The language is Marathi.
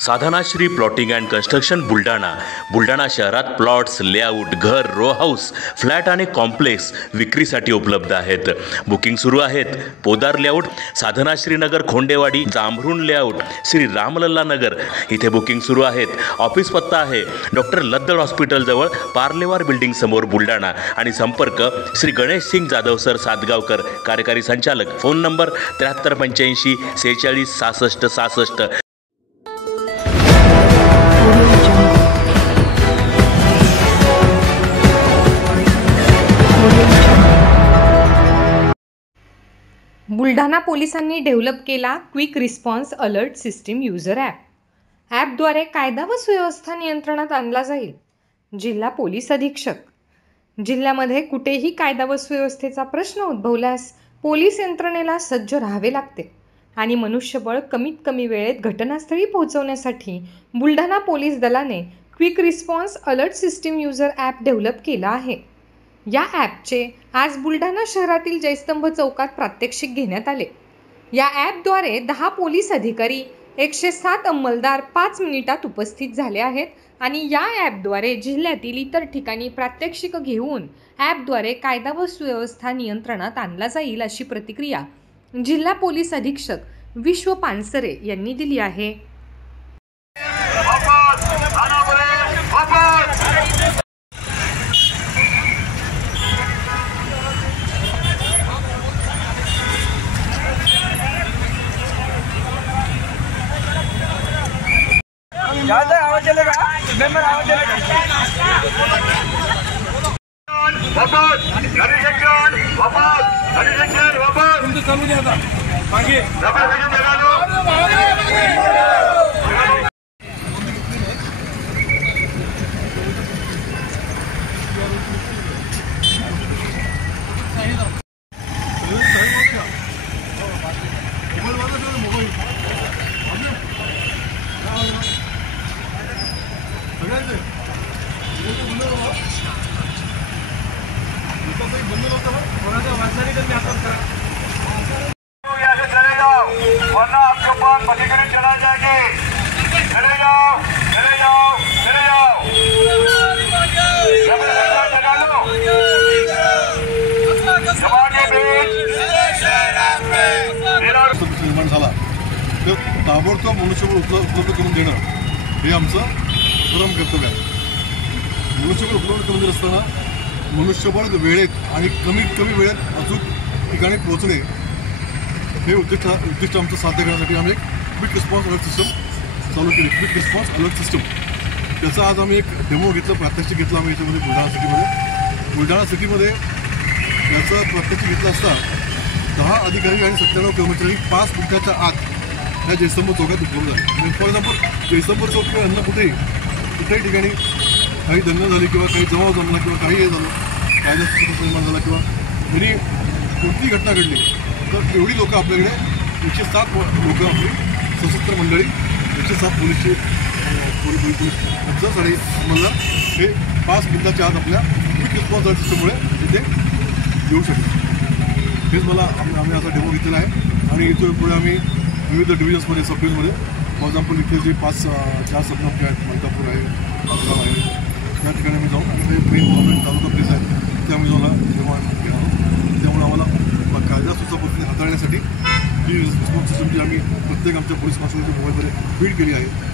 Sadhanashri plotting and construction Buldhana शहरात प्लॉट्स, लेआउट, घर, रो हाऊस, फ्लॅट आणि कॉम्प्लेक्स विक्रीसाठी उपलब्ध आहेत. बुकिंग सुरू आहेत. पोदार लेआउट, साधनाश्री नगर, खोंडेवाडी, जांभरुण लेआउट, श्री रामलल्ला नगर इथे बुकिंग सुरू आहेत. ऑफिस पत्ता आहे डॉक्टर लद्दड हॉस्पिटल जवळ, पार्लेवार बिल्डिंग समोर, बुलढाणा. आणि संपर्क श्री गणेश सिंग जाधव सर सातगावकर, कार्यकारी संचालक. Phone number 7385 46 66 66. बुलढाणा पोलिसांनी डेव्हलप केला quick response alert system user ॲपद्वारे कायदा व सुव्यवस्था नियंत्रणात आणला जाईल. जिल्हा पोलीस अधीक्षक. जिल्ह्यामध्ये कुठेही कायदा व सुव्यवस्थेचा प्रश्न उद्भवल्यास पोलीस यंत्रणेला सज्ज राहावे लागते आणि मनुष्यबळ कमीत कमी वेळेत घटनास्थळी पोहोचवण्यासाठी बुलढाणा पोलीस दलाने quick response alert system user app develop केला आहे. या ॲपचे आज बुलढाणा शहरातील जयस्तंभ चौकात प्रात्यक्षिक घेण्यात आले. या ॲपद्वारे 10 पोलीस अधिकारी, 107 अंमलदार 5 मिनिटात उपस्थित झाले आहेत आणि या ॲपद्वारे जिल्ह्यातील इतर ठिकाणी प्रात्यक्षिक घेऊन ॲपद्वारे कायदा व सुव्यवस्था नियंत्रणात आणला जाईल अशी प्रतिक्रिया जिल्हा पोलीस अधीक्षक विश्व पानसरे यांनी दिली आहे. आवाज चलेगा मेंबर आवाज चलेगा वापस तुमचं चालू द्या आता मागे वरना आपके पास बदीकरण चला जाएंगे. चले जाओ चले जाओ चले जाओ लगा लो निर्माण झाला तर ताबडतोब मनुष्यबळ उपलब्ध करून देणं हे आमचं परम कर्तव्य आहे. मनुष्यबळ उपलब्ध करून देत असताना मनुष्यबळ वेळेत आणि कमीत कमी वेळेत अचूक ठिकाणी पोहोचणे हे उद्दिष्ट आमचं साध्य करण्यासाठी आम्ही एक क्विक रिस्पॉन्स अलर्ट सिस्टम चालू केली. क्विक रिस्पॉन्स अलर्ट सिस्टम त्याचा आज आम्ही एक डेमो घेतलं, प्रात्यक्षिक घेतलं आम्ही याच्यामध्ये बुलढाणा सिटीमध्ये याचं प्रात्यक्षिक घेतलं असता 10 अधिकारी आणि 97 कर्मचारी 5 मिनिटाच्या आत या जयस्तंभ चौकात उपलब्ध झाले. फॉर एक्झाम्पल जयस्तंभ चौक किंवा अन्य कुठेही ठिकाणी काही दंगल झाली किंवा काही जमाव जमला किंवा काही हे झालं, कायदा सुव्यवस्था निर्माण झाला किंवा जरी कोणतीही घटना घडली तर एवढी लोकं आपल्याकडे 107 लोकं आपली सशस्त्र मंडळी 107 पोलीसचे पोलीस अफसर आणि अंमलदार हे 5 मिनिटाच्या आत आपल्या क्विक रिस्पॉन्स अलर्ट सिस्टममुळे इथे येऊ शकतो. हेच मला आम्ही असा डेमो घेतलेला आहे आणि इथून पुढे आम्ही विविध डिव्हिजन्समध्ये सब डिव्हिजनमध्ये फॉर एक्झाम्पल इथे जे 4 सबनॉपे आहेत, मलकापूर आहे, आसगाव आहे, त्या ठिकाणी आम्ही जाऊन आणि मेन गव्हर्नमेंट तालुका प्लेस आहे तिथे आम्ही जाऊन डेमो घेणार आहोत. त्यामुळे आम्हाला कायदा सुव्यवस्था हाताळण्यासाठी ही रिस्पॉन्स सिस्टम जी आम्ही प्रत्येक आमच्या पोलीस कॉन्स्टेबलच्या मोबाईलमध्ये फीड केली आहे